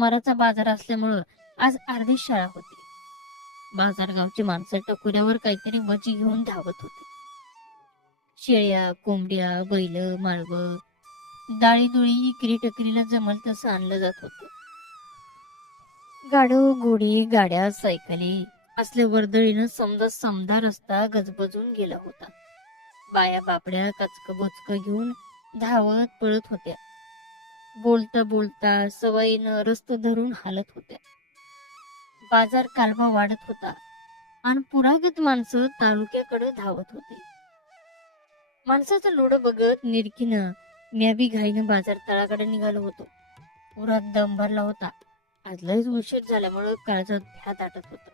सोमवाराचा बाजार असल्यामुळं आज अर्धी शाळा होती. बाजारगावची माणसं टकुऱ्यावर काहीतरी मजी घेऊन धावत होती. शेळ्या कोंबड्या बैल माळव डाळीदुळी इकरी टकरीला जमल तसं आणलं जात होतं. गाडो गोडी गाड्या सायकली असल्या वर्दळीनं समजा समदा रस्ता गजबजून गेला होता. बाया बापड्या कचक बोचक घेऊन धावत पळत होत्या. बोलता बोलता सवयीनं रस्त धरून हालत होत्या. बाजार कालवा वाढत होता आणि पुरागत माणसं तालुक्याकडे धावत होते. माणसाचं लोड बघत निरखीनं म्याबी घाईनं बाजार तळाकडे निघालो होतो. पुरात दम भरला होता. आजलाच उशीर झाल्यामुळं काळजात भ्या दाटत होत.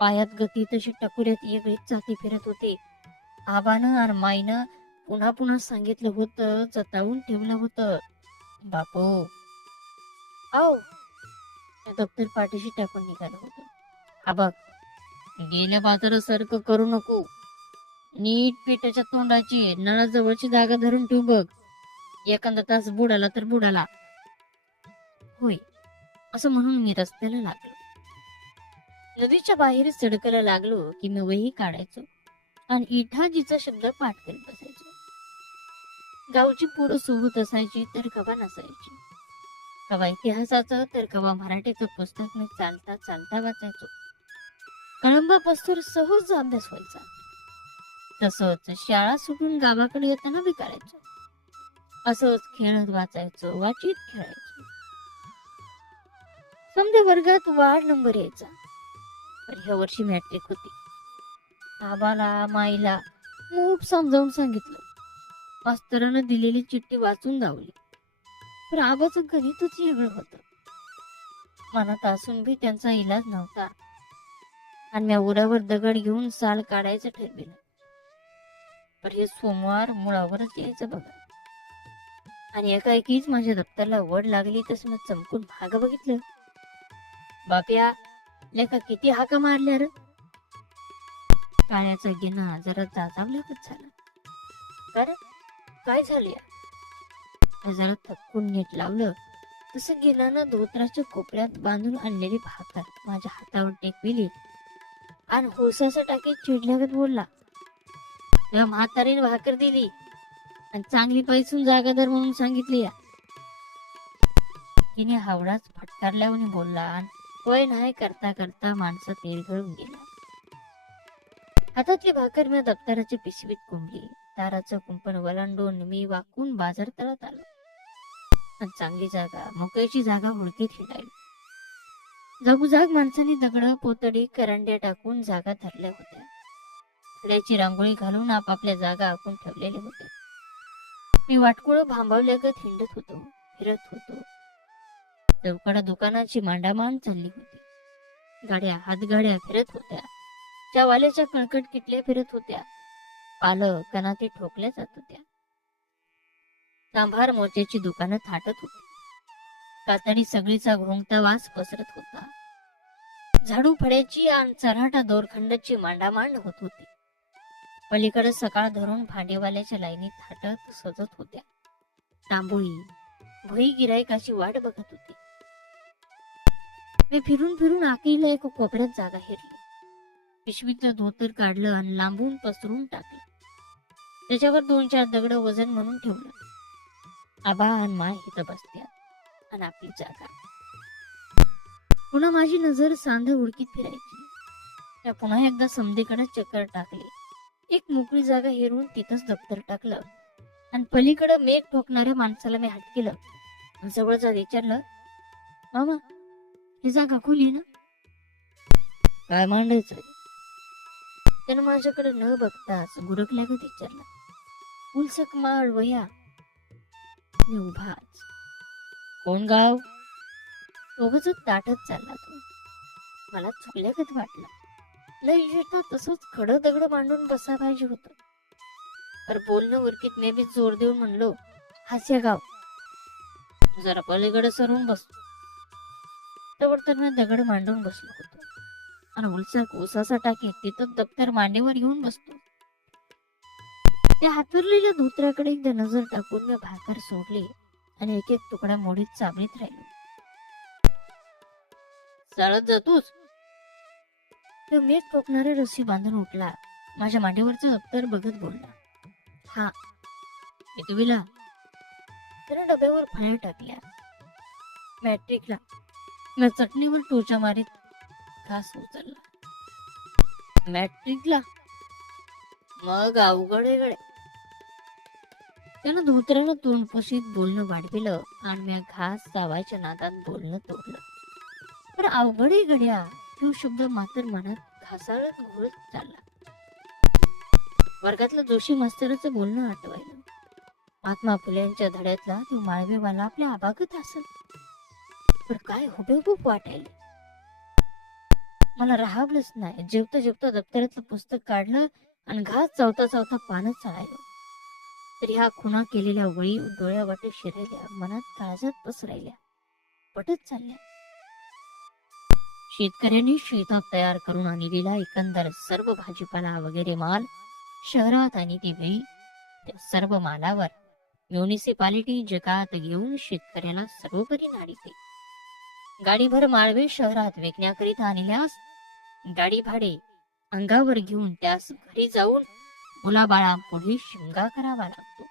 पायात गती तशी टकुऱ्यात एक चाकी फिरत होते. आबानं आणि माईनं पुन्हा पुन्हा सांगितलं होतं जतावून ठेवलं होतं. बापू. आओ दप्तर पाठीशी टाकून निघालं होतो. हा बघ गेल्या बाजारासारखं करू नको. नीट पेटाच्या तोंडाची नळाजवळची जागा धरून ठेव बघ. एखादा तास बुडाला तर बुडाला. होय असं म्हणून मी रस्त्याला लागलो. नदीच्या बाहेर सडकाला लागलो की मी वही काढायचो. आणि इठाजीचा शब्द पाठ करीत बसायचो. गावची पोरं सोबत असायची तर कवा नसायची. कवा इतिहासाचं तर कवा मराठीचं पुस्तक मी चालता चालता वाचायचो. कळंबा पस्तूर सहज अभ्यास व्हायचा. तसंच शाळा सुटून गावाकडे येताना बी करायचो असंच खेळत वाचायचो वाचित खेळायचो. समजा वर्गात वाढ नंबर यायचा. पण ह्या वर्षी मॅट्रिक होती. आबाला माईला खूप समजावून सांगितलं. मास्तरानं दिलेली चिठ्ठी वाचून धावली. पण आबाचं गणितच वेगळं होतं. मनात असून बी त्यांचा इलाज नव्हता. आणि मी उरावर दगड घेऊन साल काढायचं ठरविलं. पण हे सोमवार मुळावरच यायचं बघा. आणि एकाएकीच माझ्या दप्तरला वड लागली तसं मग चमकून भाग बघितलं. बाप्या लेका किती हाका मारल्या र? काळ्याचा गिना जरा जाजावल्यागत झाला. कारण काय झाले जरा थकून नीट लावलं. तसं गेलानं धोत्राच्या कोपऱ्यात बांधून आणलेली भाकर माझ्या हातावर टेकविली आणि होसाचा टाकीत चिडल्यागत बोलला तेव्हा म्हातारीने भाकर दिली आणि चांगली पैसून जागादार म्हणून सांगितली या. तिने हावडाच फटकारल्यावर बोलला आणि होय नाही करता करता माणसं तेलगळून गेला हातातली भाकर मी दप्तराच्या पिशवीत कोंबली ताराचं कुंपण वलांडून मी वाकून बाजार तळत आलो. चांगली जागा मोकळीची जागा हुडकीत हिंडायली. जागोजाग माणसांनी दगड पोतडी करंड्या टाकून जागा धरल्या होत्या. फुल्याची रांगोळी घालून आपापल्या जागा आखून ठेवलेल्या होत्या. मी वाटकुळ भांबावल्यागत हिंडत होतो फिरत होतो. चौकडा दुकानाची मांडामांड चालली होती. गाड्या हातगाड्या फिरत होत्या. त्या वाल्याच्या कळकट किटल्या फिरत होत्या. पालक कनाती ठोकल्या जात होत्या. सांभार मोत्याची दुकानं थाटत होती. कातडी सगळीचा घोंगता वास पसरत होता. झाडू फड्याची आणि चराटा दोरखंडाची मांडामांड होत होती. पलीकडे सकाळ धरून भांडेवाल्याच्या लाईनीत थाटत सजत होत्या. तांबोळी भुई गिरायकाची वाट बघत होती. मी फिरून फिरून आकीला एक कोपऱ्यात जागा हेरली. पिशवीतलं धोतर काढलं आणि लांबून पसरून टाकलं. त्याच्यावर दोन चार दगड वजन म्हणून ठेवलं. आबा आणि माय इथं बसत्या आणि आपली जागा. पुन्हा माझी नजर सांध उडकीत फिरायची. त्या पुन्हा एकदा समधीकडे चक्कर टाकली. एक मोकळी जागा हेरून तिथंच दप्तर टाकलं. आणि पलीकडं मेघ ठोकणाऱ्या माणसाला मी हात केलं. जवळ जात विचारलं मामा ही जागा खुली ना? काय मांडायचं? त्यानं माझ्याकडे न बघताच गुरकल्यागत विचारलं. उलसक माळ वया उभाच कोण गाव? दोघच ताटत चालला तो. मला चुकल्यागत वाटलं. लय येता तसंच खडं दगड मांडून बसा पाहिजे होत. तर बोलणं उरकीत मे बी जोर देऊन म्हणलो हास्य गाव. जरा पलीकडे सरून बसतो तवर तर मी दगड मांडून बसलो होतो. आणि उलसा कोसाचा टाकी तिथं दप्तर मांडीवर घेऊन बसतो. त्या हातरलेल्या धोत्राकडे एकदा नजर टाकून मी भाकर सोडली आणि एक एक तुकडा मोडीत चाबडीत राहिलो. चालत जातोस? तो मेघ ठोकणारे रस्सी बांधून उठला. माझ्या मांडीवरचं दप्तर बघत बोलला. हा. विला त्याने डब्यावर फळ्या टाकल्या. मॅट्रिकला मी चटणीवर टोचा मारीत घास उचलला. मॅट्रिकला? मग अवघड वेगळे त्यानं धोत्र्यानं तोंडपशीत बोलणं वाढविलं आणि मी घास चावायच्या नादात बोलणं तोडलं. पण अवघड घड्या तो शब्द मात्र मनात घासाळत घोळत चालला. वर्गातलं जोशी मास्तराचं बोलणं आठवायलं. महात्मा फुल्यांच्या धड्यातला तो माळवेवाला आपल्या आबागत असेल. पण काय हुबेहूब वाटायले. मला राहावलंच नाही. जेवता जेवता दप्तरातलं पुस्तक काढलं आणि घास चावता चावता पानच चढायला तरी ह्या खुणा केलेल्या वळी डोळ्यावाटे वाटे मनात काळजात पसरायल्या. पटत चालल्या. शेतकऱ्यांनी शेतात तयार करून आणलेला एकंदर सर्व भाजीपाला वगैरे माल शहरात आणि ती वेळी त्या सर्व मालावर म्युनिसिपालिटी जगात घेऊन शेतकऱ्याला सर्वोपरी नाडीते गाडीभर माळवे शहरात विकण्याकरिता आणल्यास गाडी भाडे अंगावर घेऊन त्यास घरी जाऊन मुलाबाळा पुढे शिंगा करावा लागतो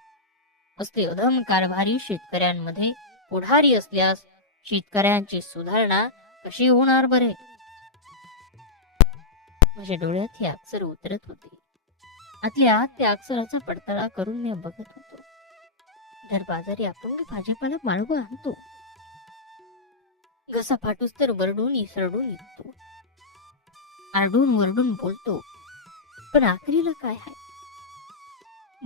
असते अधम कारभारी शेतकऱ्यांमध्ये पुढारी असल्यास शेतकऱ्यांची सुधारणा कशी होणार बरे? माझ्या डोळ्यात हे अक्षर उतरत होते. आतल्या आत त्या अक्षराचा पडताळा करून मी बघत होतो. दर बाजारी आपण भाजीपाला माळगू आणतो. घसा फाटूस तर वरडून इसरडून येतो. आरडून वरडून बोलतो पण आखरीला काय आहे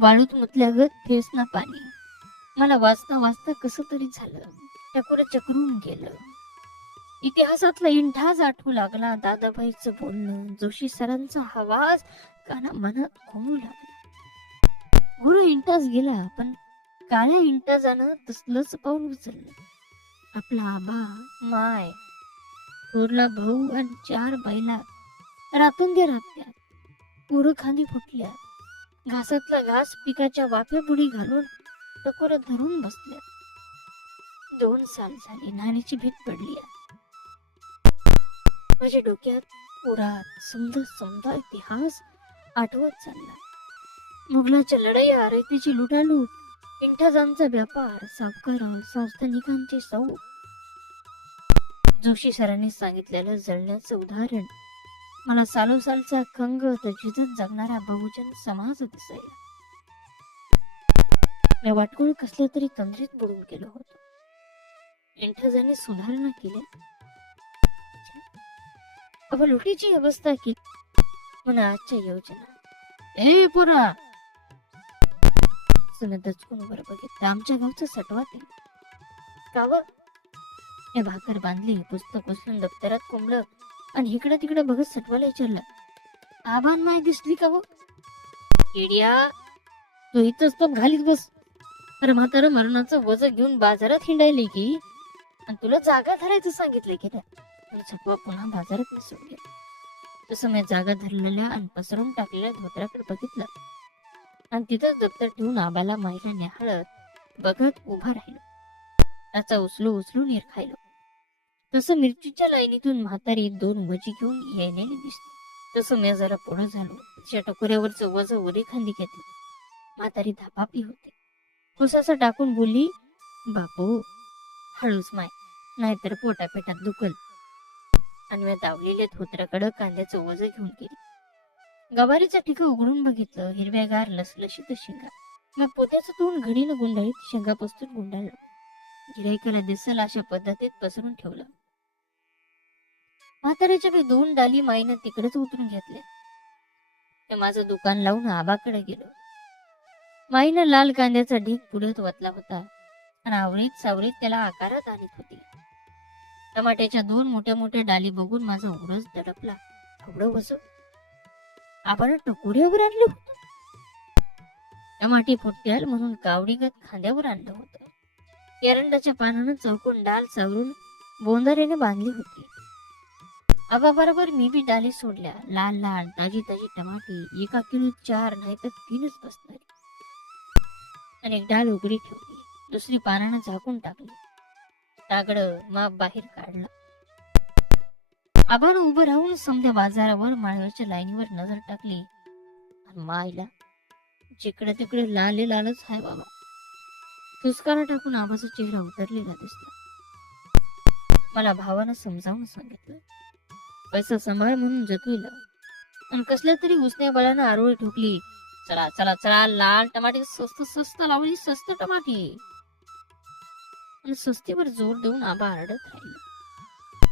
वाळूत मुतल्यागत फेस ना पाणी. मला वाचता वाचता कस तरी झालं. टकुर चकरून गेलं. इतिहासातला इंठाज आठवू लागला. दादाबाईचं बोलणं जोशी सरांचा आवाज काना मनात घुमू लागला. गुरु इंटाज गेला पण काळ्या इंटाजानं तसलंच पाऊल उचललं. आपला आबा माय थोरला भाऊ आणि चार बैला रातून दे रात्या पोरं खांदी फुटल्या. घासातला घास पिकाच्या वाफ्या घालून टकोर धरून बसल्या. दोन साल झाली नाण्याची भीत पडली माझ्या डोक्यात पुरात समजा समजा इतिहास आठवत चालला. मुघलाच्या लढाया रेतीची लुटालूट इंठाजांचा व्यापार सावकार संस्थानिकांचे सौ जोशी सरांनी सांगितलेलं जळण्याचं उदाहरण मला सालोसालचा खंग जिथत जगणारा बहुजन समाज दिसायला मी वाटकोळ कसल्या तरी तंद्रीत बुडून गेलो होतो. इंठजाने सुधारणा केल्या अगं लुटीची अवस्था केली म्हणा आजच्या योजना. ए पुरा! सुने दचकून वर बघितलं. आमच्या गावचं ते काव हे भाकर बांधली पुस्तक उचलून दप्तरात कोंबलं आणि इकडं तिकडं बघत सटवायला विचारलं. आबान माय दिसली का वो इडिया तू इथंच तो घालीत बस. अरे म्हातारं मरणाचं वज घेऊन बाजारात हिंडायली की? आणि तुला जागा धरायचं सांगितलं की त्या? छकवा पुन्हा बाजारात मिसळून गेला. तसं मी जागा धरलेल्या आणि पसरून टाकलेल्या धोत्राकडे बघितलं. आणि तिथंच दप्तर ठेवून आबाला माईला निहाळत बघत उभा राहिलो. त्याचा उचलू उचलू निरखायलो तसं मिरचीच्या लाईनीतून म्हातारी दोन वजी घेऊन येण्याने दिसली तसं मी जरा पुढं झालो. तिच्या टकोऱ्यावरचं वज वरी खांदी घेतली. म्हातारी धापापली होती. कुसासा टाकून बोलली बापू हळूच माय नाहीतर पोटापेटात दुखल. आणि मी दावलेल्या धोत्राकडं कांद्याचं वज घेऊन गेली. गवारीचं ठिकाण उघडून बघितलं हिरव्यागार लसलशीत शेंगा. मग पोत्याचं तोंड घडीनं गुंडाळीत शेंगा पस्तून गुंडाळलं. गिरायकाला दिसल अशा पद्धतीत पसरून ठेवलं. म्हाताऱ्याच्या मी दोन डाली माईनं तिकडेच उतरून घेतले. ते माझं दुकान लावून आबाकडे गेलो. माईनं लाल कांद्याचा ढीग पुढत वतला होता आणि आवळीत सावळीत त्याला आकारात आणत होती. टमाट्याच्या दोन मोठ्या मोठ्या डाली बघून माझा उरस दडपला. एवढं वस आपण टकोऱ्यावर आणलं होतं? टमाटी फुटत्याल म्हणून कावडीगत खांद्यावर आणलं होतं. एरंडाच्या पानानं चौकून डाल सावरून बोंदारीने बांधली होती. आबाबरोबर मी बी डाली सोडल्या. लाल लाल ताजी ताजी टमाटे एका किलो चार नाही तर तीनच बसणारी. आणि एक डाळ उघडी ठेवली. दुसरी पानानं झाकून टाकली. तागड माप बाहेर काढला. आबानं उभं राहून समध्या बाजारावर माळव्याच्या लाईनीवर नजर टाकली. आणि मायला जिकडे तिकडे लाल लालच हाय बाबा. फुसकारा टाकून आबाचा चेहरा उतरलेला दिसला. मला भावानं समजावून सांगितलं पैसा सांभाळ म्हणून जतविलं आणि कसल्या तरी उसण्या बळानं आरोळी ठोकली. चला चला चला लाल टमाटे स्वस्त स्वस्त लावली स्वस्त टमाटे. आणि स्वस्तीवर जोर देऊन आबा आरडत राहिला.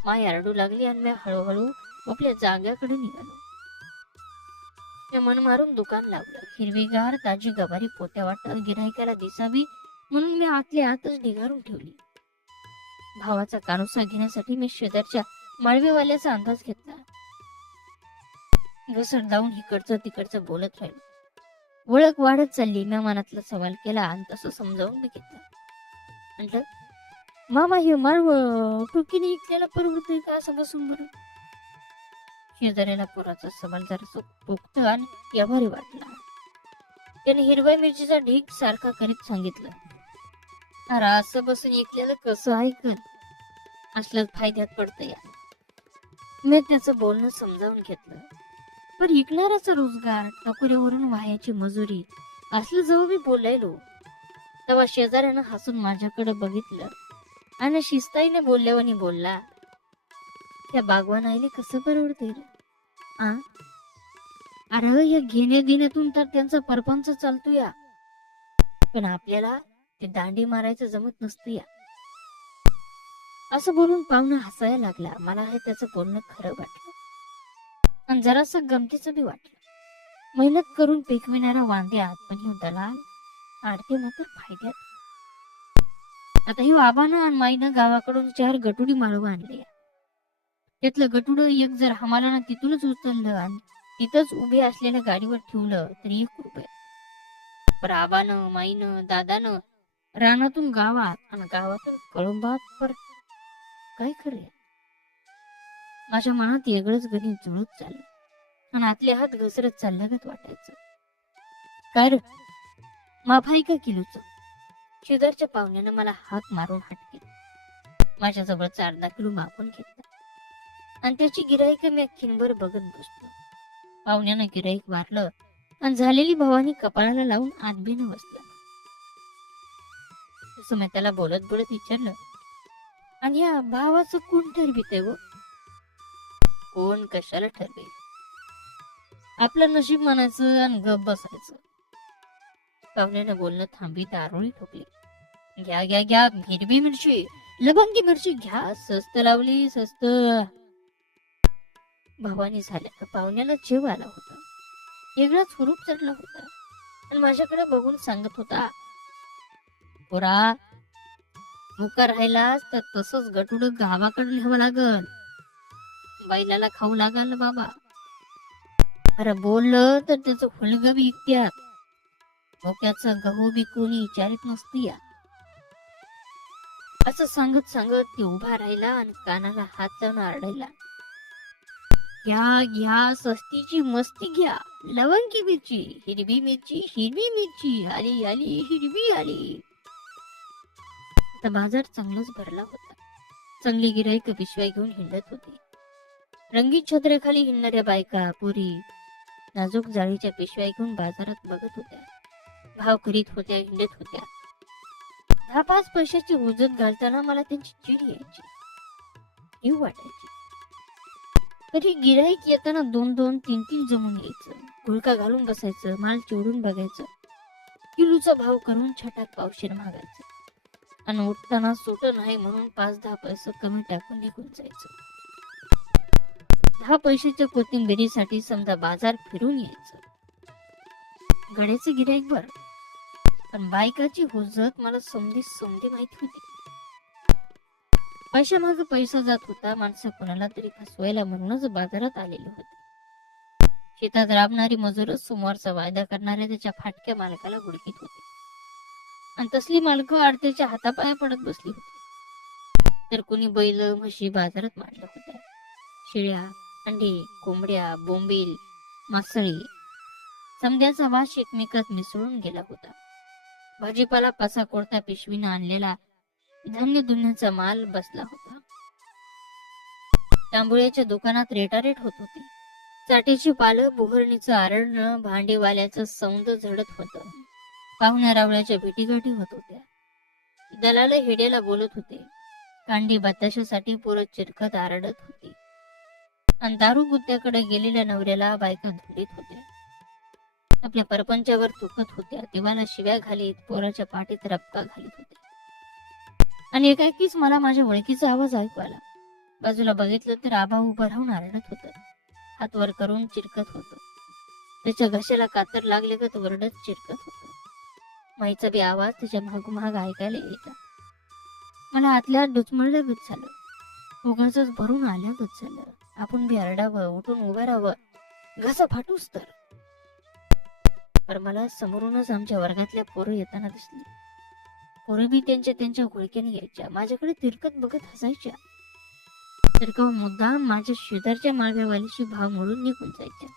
माय आरडू लागली आणि मी हळूहळू आपल्या जाग्याकडे निघालो. मी मन मारून दुकान लावलं. हिरवीगार ताजी गवारी पोत्या वाटत गिरायकाला दिसावी म्हणून मी आतल्या आतच ढिगारून ठेवली. भावाचा कानुसा घेण्यासाठी मी शेजारच्या माळवेवाल्याचा अंदाज घेतला. घसर जाऊन इकडचं तिकडचं बोलत राहिलो. ओळख वाढत चालली. मी मनातला सवाल केला आणि तसं समजावून घेतलं. म्हटलं मामा हे माळव टोकीने इकल्याला परवडतंय का? असं बसून बरं शेजाऱ्याला पोराचा सवाल जरा पोक्त आणि व्यवहारी वाटला. त्याने हिरव्या मिरचीचा ढीक सारखा करीत सांगितलं अरे असं बसून ऐकलेलं कसं ऐकत असल्याच फायद्यात पडतं या. मी त्याचं बोलणं समजावून घेतलं. पण विकणाऱ्याचा रोजगार नोकरीवरून वाह्याची मजुरी असलं जेव्हा मी बोलायलो. तेव्हा शेजाऱ्यानं हसून माझ्याकडे बघितलं आणि शिस्ताईने बोलल्यावानी बोलला त्या बागवान आईले कसं परवडते रे? आ? अरे या घेण्या देण्यातून तर त्यांचा परपंच चालतो या पण आपल्याला ते दांडी मारायचं जमत नसतं या. असं बोलून पाहुणा हसायला लागला. मला हे त्याचं बोलणं खरं वाटलं. आणि जरासं गमतीचं बी वाटलं. मेहनत करून पिकविणारा वांद्यात पण दलाल आडते मात्र फायद्यात. आता ही आबानं आणि माईनं गावाकडून चार गटुडी माळवं आणली. त्यातलं गटुड एक जर हमालानं तिथूनच उचललं आणि तिथंच उभे असलेल्या गाडीवर ठेवलं तरी एक रुपये. आबानं माईनं दादानं रानातून गावात आणि गावातून कळंबात पर काय करूया माझ्या मनात वेगळंच गणित जुळत चाललं. आणि आतले हात घसरत चालल्यागत वाटायचं. काय रे? माफ आहे का किलोच? शेजारच्या पाहुण्यानं मला हात मारून हात केला माझ्या अर्धा किलो मागून घेतला. आणि त्याची गिराईक मी अख्खींवर बघत बसलो. पाहुण्यानं गिराईक मारलं आणि झालेली भावानी कपाळाला लावून आदबीनं बसला. तसं मी त्याला बोलत बोलत विचारलं आणि या भावाचं कोण ठरवित व कोण कशाला ठरवेल आपलं नशीब म्हणायचं आणि गप बसायचं. पाहुण्यानं बोलणं थांबी आरोळी ठोकली. घ्या घ्या घ्या हिरवी मिरची लवंगी मिरची घ्या स्वस्त लावली स्वस्त. भावानी झाल्या पाहुण्याला जीव आला होता. वेगळाच हुरूप चढला होता. आणि माझ्याकडे बघून सांगत होता पुरा मुका राहिलास तर तसंच गटुड गावाकडे लिहावं लागल. बैलाला खाऊ लागाल बाबा. अरे बोललं तर त्याचं फुलग बी इकत्यात मोक्याचं गहू बी कोणी विचारित नसती या. असं सांगत सांगत ती उभा राहिला आणि कानाला हात जाऊन आरडायला. घ्या घ्या स्वस्तीची मस्ती घ्या. लवंगी मिरची हिरवी मिरची हिरवी मिरची. आली आली हिरवी आली. आता बाजार चांगलाच भरला होता. चांगली गिराईक पिशव्या घेऊन हिंडत होती. रंगीत छत्र्याखाली हिंडणाऱ्या बायका पुरी नाजूक जाळीच्या पिशव्या घेऊन बाजारात बघत होत्या. भाव करीत होत्या हिंडत होत्या. दहा पाच पैशाची उजत घालताना मला त्यांची चिड यायची. जीव वाटायची. तरी गिराईक येताना दोन दोन तीन तीन जमून यायचं. गुळका घालून बसायचं माल चिवडून बघायचं. किलोचा भाव करून छटाक पावशेर मागायचं. आणि उठताना सुट नाही म्हणून पाच दहा पैसे कमी टाकून निघून जायचं. दहा पैशाच्या कोथिंबिरीसाठी समजा बाजार फिरून यायचं. गड्याचं गिराईक बर. पण बायकाची हुजत मला समधी समधी माहिती होती. पैशा माझा पैसा जात होता माणसं कोणाला तरी फसवायला म्हणूनच बाजारात आलेले होते. शेतात राबणारी मजूरच सोमवारचा वायदा करणाऱ्या त्याच्या फाटक्या मालकाला गुडकीत होते. आणि तसली मालकं आरतीच्या हातापाया पडत बसली होती. तर कोणी बैल म्हशी बाजारात मांडल्या होत्या. शिळ्या अंडी कोंबड्या बोंबील मासळी समध्याचा वास एकमेकात मिसळून गेला होता. भाजीपाला पासा कोळता पिशवीनं आणलेला धान्य धुण्याचा माल बसला होता. तांबुळ्याच्या दुकानात रेटारेट होत होती. चाटीची पालं बुहरणीचं आरडणं भांडीवाल्याचं सौंद झडत होतं. पाहुण्या रावळ्याच्या भेटीगाठी होत होत्या. दलाल हेडेला बोलत होते. कांडी बताशासाठी पोरं चिरकत आरडत होती. आणि दारू गुत्त्याकडे गेलेल्या नवऱ्याला बायका धुडीत होत्या. आपल्या परपंचावर तुकत होत्या. देवाला शिव्या घालीत पोराच्या पाठीत रपका घालीत होत्या. आणि एकाएकीच मला माझ्या ओळखीचा आवाज ऐकू आला. बाजूला बघितलं तर आबा उभं राहून आरडत होत. हात वर करून चिरकत होत. त्याच्या घशाला कातर लागले का तो वरडत चिरकत होत. माईचा बी आवाज तिच्या महागुमहाग ऐकायला यायचा. मला आतल्या डुचमळल्यागत झालं. उगाच भरून आल्यागत झालं. आपण बी आरडावं उठून उभं राहावं. घसा फाटूस तर. पर मला समोरूनच आमच्या वर्गातल्या पोरं येताना दिसली. पोरं बी त्यांच्या त्यांच्या घोळक्याने यायच्या. माझ्याकडे तिरकत बघत हसायच्या. तर का मुद्दाम माझ्या शेजारच्या माळव्यावालीशी भाव मोडून निघून जायच्या.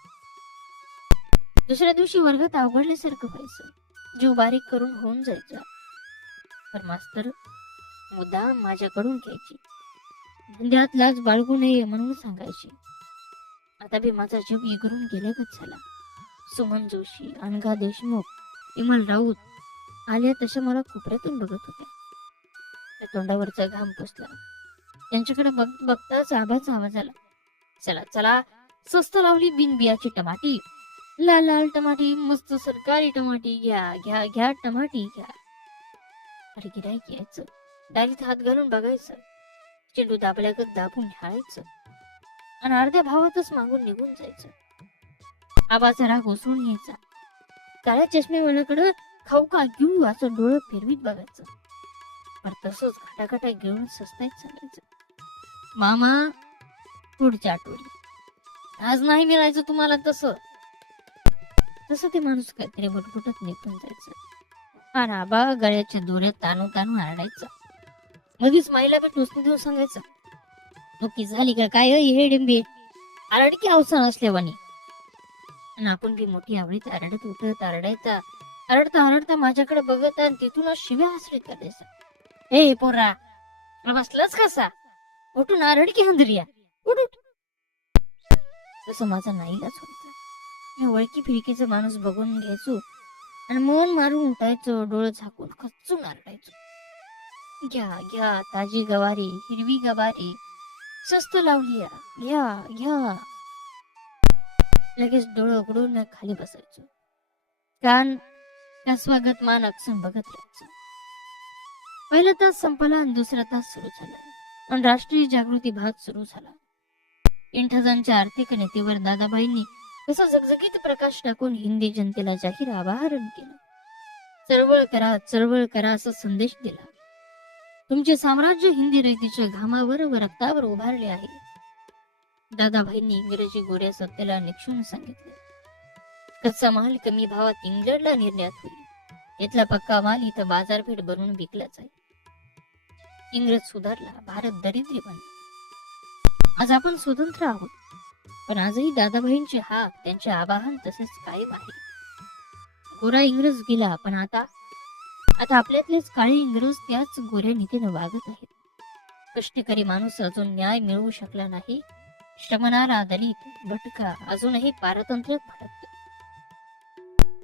दुसऱ्या दिवशी वर्गात अवघडल्यासारखं व्हायचं. जीव बारीक करून होऊन जायचा. पण मास्तर मुद्दा माझ्याकडून घ्यायची. धंद्यात लाज बाळगू नये म्हणून सांगायची. आता बी माझा जीव इगरून गेल्यागत झाला. सुमन जोशी अनघा देशमुख विमल राऊत आल्या तशा मला कोपऱ्यातून बघत होत्या. त्या तोंडावरचा घाम पुसला. त्यांच्याकडे बघ बघताच आभाचा आवाज आला. चला चला स्वस्त लावली बिनबियाची टमाटी. लाल लाल टमाटी मस्त सरकारी टमाटी घ्या घ्या घ्या टमाटी घ्या. अरे गिरायक यायचं. डालीत हात घालून बघायचं. चेंडू दाबल्यागत दाबून न्याहाळायचं आणि अर्ध्या भावातच मागून निघून जायचं. आबाचा राग ओसळून यायचा. काळ्या चष्मेवाल्याकडं खाऊ का घेऊ असं डोळं फिरवीत बघायचं. पर तसंच घाटाघाटा घेऊन सस्तायच चालायचं. मामा पुढच्या आठवडी आज नाही मिळायचं तुम्हाला तसं. तसं ते माणूस काहीतरी बुटबुटत निघून जायचं. आणि आबा गळ्याच्या दोऱ्यात ताणू ताणू आरडायचं. लगेच माईला पण नुसतं देऊन सांगायचं नक्की झाली का काय? हे डिंबी. आरडकी अवसान असल्यावानी आणि आपण बी मोठी आवडीत आरडत उठत आरडायचा. आरडता आरडता माझ्याकडे बघत आणि तिथूनच शिव्या आश्रित करायचा. ए पोरा बसलाच कसा उठून आरड की हंदरिया उठ उठ. तसं माझा नाईलाच होता. मी ओळखी फिरकीचा माणूस बघून घ्यायचो. आणि मन मारून उठायचो डोळं झाकून खचून आरडायचो. घ्या घ्या ताजी गवारी हिरवी गवारी. स्वस्त लावली घ्या घ्या. लगेच डोळं उघडून खाली बसायचो. कान त्या स्वागत मान अक्षम बघत राहायचो. पहिला तास संपला आणि दुसरा तास सुरू झाला. आणि राष्ट्रीय जागृती भाग सुरू झाला. इंठजांच्या आर्थिक नेतेवर दादाबाईंनी तसा झगझगीत प्रकाश टाकून हिंदी जनतेला जाहीर आवाहन केलं. चळवळ करा चळवळ करा असा संदेश दिला. तुमचे साम्राज्य हिंदी रयतेच्या घामावर व रक्तावर उभारले आहे. दादाभाईंनी इंग्रजी गोऱ्या सत्तेला निक्षून सांगितले. कच्चा माल कमी भावात इंग्लंडला निर्यात होईल. यातला पक्का माल इथं बाजारपेठ बनवून विकला जाईल. इंग्रज सुधारला भारत दरिद्री बनला. आज आपण स्वतंत्र आहोत. पण आजही दादाबाईंचे हाक त्यांचे आवाहन तसेच कायम आहे. गोरा इंग्रज गेला पण आता आता आपल्यातलेच काळे इंग्रज त्याच गोऱ्या नीतीने वागत आहेत. कष्टकरी माणूस अजून न्याय मिळवू शकला नाही. श्रमणारा दलित भटका अजूनही पारतंत्र्य भटकतो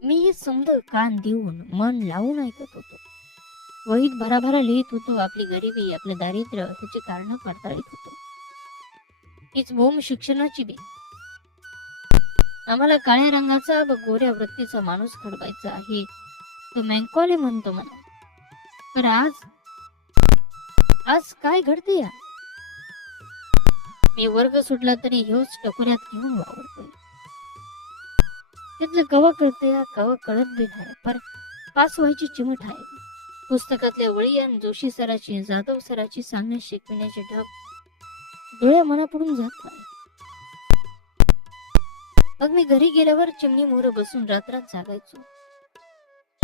मी हे समज कान देऊन मन लावून ऐकत होतो. वहीत भराभरा लिहित होतो आपली गरिबी आपले दारिद्र्य ह्याची कारण पडताळीत होतो. हीच बोम शिक्षणाची बी आम्हाला काळ्या रंगाचा व गोऱ्या वृत्तीचा माणूस घडवायचा आहे. तो मँकॉले म्हणतो मला. तर आज आज काय घडते या? मी वर्ग सुटला तरी ह्योच टकोऱ्यात घेऊन वावरतोय. त्यातलं कवा कळते या? कवा कळत बी नाही. पर पास व्हायची चिमट आहे. पुस्तकातल्या वळी आणि जोशी सराची जाधव सराची सांगणे शिकविण्याचे ढग डोळ्या मनापडून जात नाही. मग मी घरी गेल्यावर चिमणी मोर बसून रात्रात जागायचो.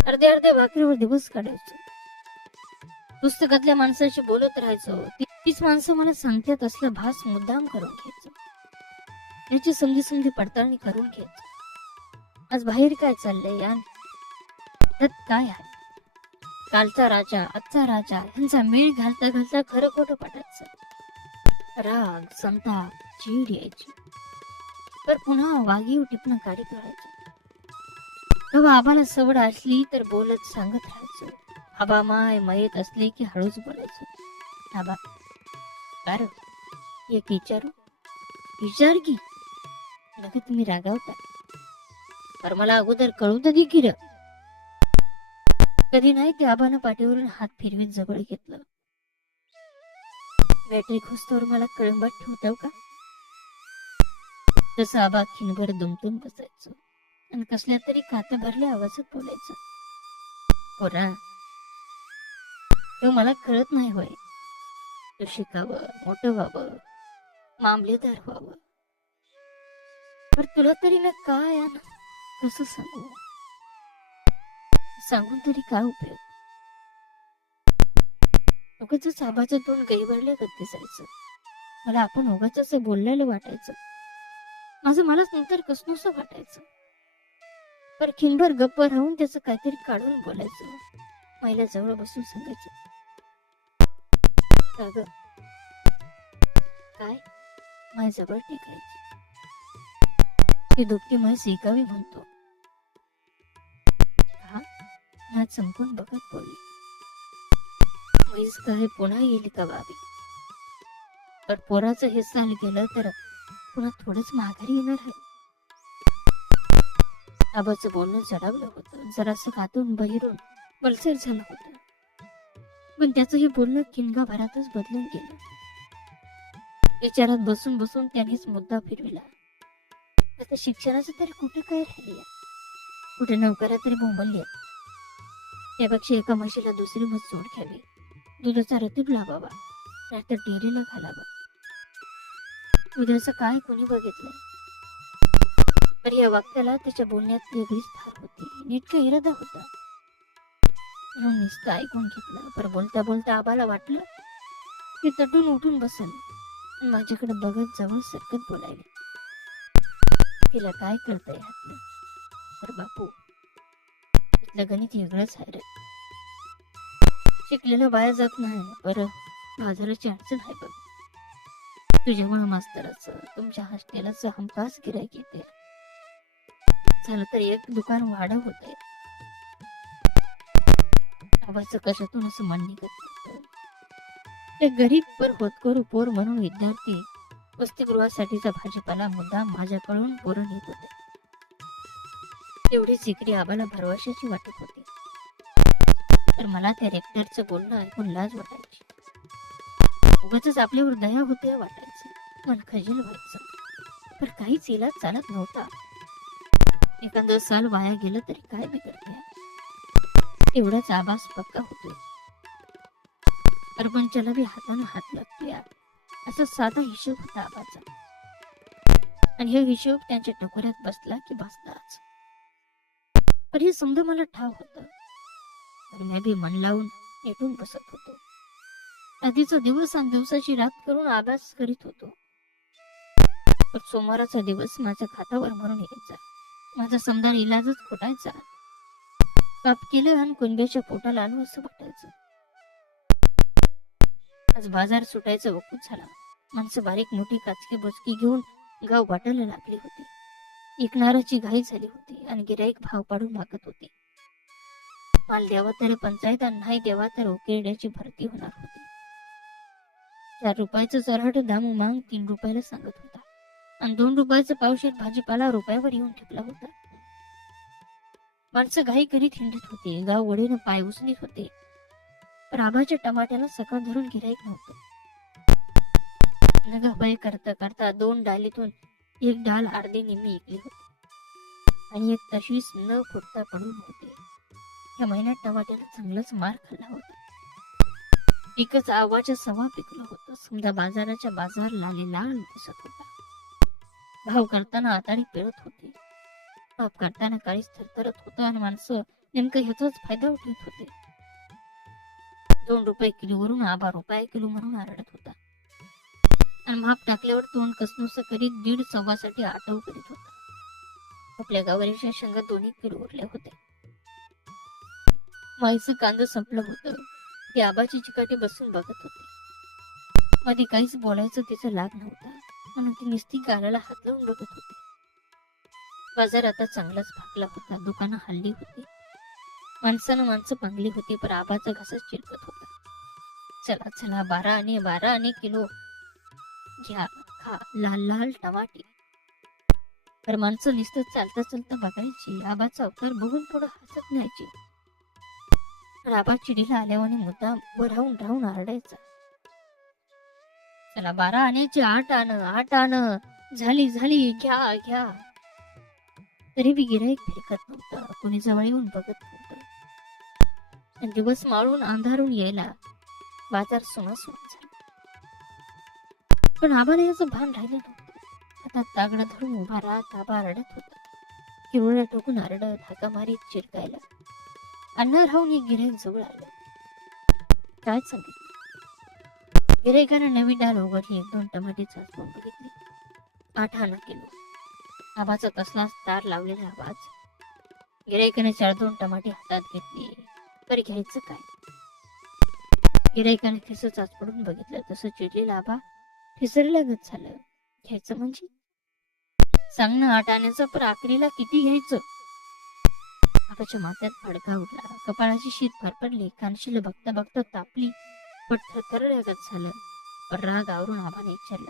अर्ध्या अर्ध्या भाकरीवर दिवस काढायचो. पुस्तकातल्या माणसाशी बोलत राहायचो. तीच माणसं मला सांगतात असला भास मुद्दाम करून घ्यायचो. याची समजी समजी पडताळणी करून घ्यायचो. आज बाहेर काय चाललंय या त्यात काय आहे? कालचा राजा आजचा राजा यांचा मेळ घालता घालता खरं खोटं पटायचं. राग संताप चीड यायची. तर पुन्हा वाघीव टिपणं गाडी करायचं तेव्हा आबाला सवड असली तर बोलत सांगत राहायचं. आबा माय मयत असले की हळूच बोलायचं. आबा कार एक विचारू? विचार की. नका तुम्ही रागावता. पर मला अगोदर कळू दे की र. कधी नाही ते आबानं पाठीवरून हात फिरवीत जवळ घेतलं. बॅटरी खुसतोवर मला कळंबात ठेवताव का? तसं आबा खिनभर दुमतून बसायचो. आणि कसल्या तरी खात्या भरल्या आवाजात बोलायचं. पोरा तो मला कळत नाही होय. तो शिकावं मोठं व्हावं मामलेदार व्हावं. पर तुला तरी ना काय ना कसं सांगू? सांगून तरी काय उपयोग? उगाच आबाचं तोंड गैवरल्या गत दिसायचं मला आपण उगाच असं बोललेलं वाटायचं. माझं मलाच नंतर कसनस वाटायचं? पर खिनभर गप्प राहून त्याचं काहीतरी काढून बोलायचं. महिला जवळ बसून सांगायचं. "का काय? माय जवळ टेकायची. ती दुपटी म्हैस ऐकावी म्हणतो. हा ना बघत बोलली. म्हैस काय पुन्हा येईल का बाबी? तर पोराचं हे चाल गेलं तर पुन्हा थोडंच माघारी येणार आहे. आबाचं बोलणं जडावलं होतं. जरासं खातून बहिरून बलसर झालं होतं. पण त्याचं हे बोलणं किनगा भरातच बदलून गेलं. विचारात बसून बसून त्यानेच मुद्दा फिरविला. आता शिक्षणाचं तरी कुठे काय राहिले कुठे नोकऱ्या तरी बोंबलल्या. त्यापेक्षा एका म्हशीला दुसरी म्हस जोड घ्यावी दुधाचा रतीब लावावा. नाहीतर डेअरीला घालावा. उद्याचं काय कोणी बघितलंय? तर या वाक्याला त्याच्या बोलण्यात वेगळीच धार होती. नेटका इरादा होता. म्हणून नुसतं ऐकून घेतलं. पर बोलता बोलता आबाला वाटलं की तटून उठून बसल माझ्याकडे बघत जवळ सरकत बोलायला. तिला काय कळतंय ह्यातलं तर बापू तिथलं गणित वेगळंच आहे रे. शिकलेलं बाया जात नाही. बरं बाजाराची अडचण आहे बघ. तुझ्यामुळे मास्तराचं तुमच्या हॉस्टेलाच हमखास गिरायक येते. झालं तर एक दुकान वाढव होते कशातून असं मन निघत ते गरीब पर होतकरू पोर म्हणून विद्यार्थी वसतिगृहासाठीचा भाजीपाला मुद्दा माझ्याकडून पोरून येत होते. एवढीच इकडे आबाला भरवशाची वाटत होती. तर मला त्या रेक्टरचं बोलणं ऐकून लाज वाटायची. उगाच आपल्यावर दया होते वाटत मन खजील व्हायचं पण काहीच इलाज चालत नव्हता. एखादं साल वाया गेलं तरी काय बिघडते एवढाच आभास पक्का होतोय. सरपंचाला बी हातानं हात लागतोया असा साधा हिशोब होता आबाचा. आणि हे हिशोब त्यांच्या टकोऱ्यात बसला की बसलाच पण हे समजा मला ठाव होत. तर मी बी मन लावून नेटून बसत होतो. आधीचा दिवस आणि दिवसाची रात करून आभास करीत होतो. पण सोमवाराचा दिवस माझ्या खातावर मरून यायचा. माझा समजा इलाजच खोटायचा. काप केलं आणि कुणब्याच्या पोटाला आलो असं वाटायचं. आज बाजार सुटायचा वकूत झाला. माणसं बारीक मोठी काचकी बोचकी घेऊन गाव वाटायला लागली होती. विकणाराची घाई झाली होती आणि गिराईक भाव पाडून मागत होती. माल द्यावा तर पंचायत आणि नाही द्यावा तर उकेरड्याची भरती होणार होती. चार रुपयाचं चरहट दामू मांग तीन रुपयाला सांगत होता. आणि दोन रुपयाचं पावशेत भाजीपाला रुपयावर येऊन ठेपला होता. माणसं घाई करीत हिंडत होते. गाव वडीनं पाय उचलीत होते. राबाच्या टमाट्याला सकाळ धरून गिराईक नव्हतं. नगाबाई करता करता दोन डालीतून एक डाल अर्धी निम्मी इकली होती. आणि एक तशीच न फुटता पडून होते. या महिन्यात टमाट्याला चांगलाच मार खाल्ला होता. पिकच आवाच्या सवा पिकलं होतं. समजा बाजाराच्या बाजार लाले लाल दिसत होता. भाव करताना आताडी पिळत होते. पाप करताना काळीच थरथरत होतं आणि माणसं नेमकं ह्याचाच फायदा उठवत होते. दोन रुपये किलोवरून आबा रुपये किलो म्हणून आरडत होता. आणि माप टाकल्यावर तोंड कसनुस करीत दीड सव्वासाठी आटव करीत होता. आपल्या गावरीच्या शेंगा दोन्ही किलो उरल्या होत्या. माईचं कांद संपलं होतं. ती आबाची चिकाटी बसून बघत होती. मध्ये काहीच बोलायचं तिचं लाग नव्हता. म्हणून ती नुसती गालाला हात लावून बघत होती. बाजार आता चांगलाच भागला होता. दुकानं हल्ली होती. माणसानं माणसं पांगली होती पण आबाचा घासच चिरकत होता. चला चला बारा आणि बारा आणि किलो घ्या. खा. लाल लाल टमाटे. तर माणसं नुसतं चालता चालता बघायची. आबाचा अवतार बघून थोडं हसत न्यायची. तर आबा चिडीला आल्यावर मुद्दा राहून राहून आरडायचा. चला बारा आण्याची आठ आण आठ आण. झाली झाली. घ्या घ्या. तरी बी गिराईक फिरकत नव्हतं. कोणी जवळ येऊन बघत नव्हतं. दिवस माळून अंधारून यायला बाजार सुना झाला. पण आबाला याचं भान राहिलं नव्हतं. आता तागडा धरून उभा राहत आबा रडत होता. किवळ्या टोकून आरडत हाका मारीत चिरकायला. अण्णा राहून एक गिराईक जवळ आलं. काय सांगितलं? गिराईकानं नवीन डाल उघडली. एक दोन टमाटे चाचून बघितली आठ आबाचा तसलाच तार लावलेला आवाज. गिराईकाने चार दोन टमाटे हातात घेतले. तर घ्यायचं काय? गिराईकाने खिस चाचपडून बघितलं. तसं चिडलेला आबा फिसरल्यागत झालं. घ्यायचं म्हणजे? सांग ना आठ आणायचं पण आखरीला किती घ्यायचं? आबाच्या माथ्यात फडका उठला कपाळाची शीत भरपडली. कानशीला बघता बघता तापली. पण तरगत झालं. पण राग आवरून आबाने विचारलं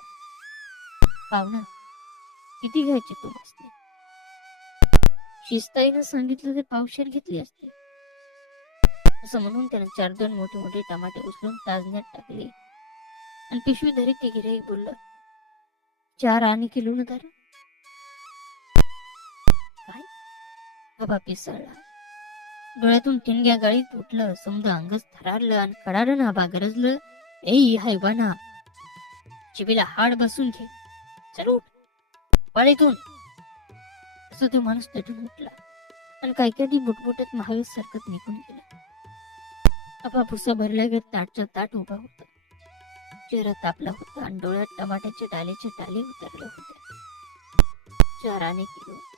पाहुणा किती घ्यायचे तू असते शिस्ताईनं सांगितलं तर पावशेर घेतली असते. असं म्हणून त्यानं चार दोन मोठे मोठे टमाटे उचलून ताजण्यात टाकले. आणि पिशवी धरी ते गिरे बोललं चार आणि किलो न धरा. काय? बाबा पिसळला डोळ्यातून टिंग्या गाळीत उठलं समजा अंगच थरारलं आणि कडाडं ना गरजलं. ए हैवाना चिबीला हाड बसून घे. चल उठ. पाळीतून. असं तो माणूस तटून उठला. आणि काही कधी बुटबुटत महावीर सरकत निघून गेला. आपा भुसा भरल्यागत ताटच्या ताट उभा होता. चेहरा तापला होता आणि डोळ्यात टमाट्याचे डालेचे डाले उतरले होते. चार आणि किलो.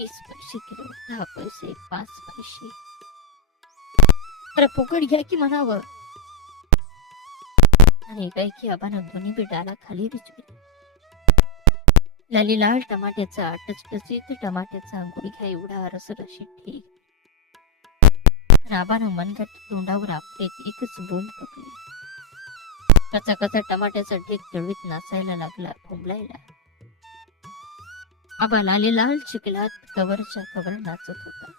वीस पैसे किलो दहा पैसे पाच पैसे. अरे फुकट घ्या की म्हणावं. आणि एकाएकी आबानं दोन्ही बी खाली विचविले लाली लाल टमाट्याचा टचटचीत टमाट्याचा गुडघ्या एवढा रसरशी ठीक. राबानं मनगट तोंडावर आपलेत एकच बोल पकडली कचा कचा टमाट्याचा ढेक तळवीत नाचायला लागला फुंबलायला. आबा लाले लाल चिखलात कवरच्या कवर नाचत होता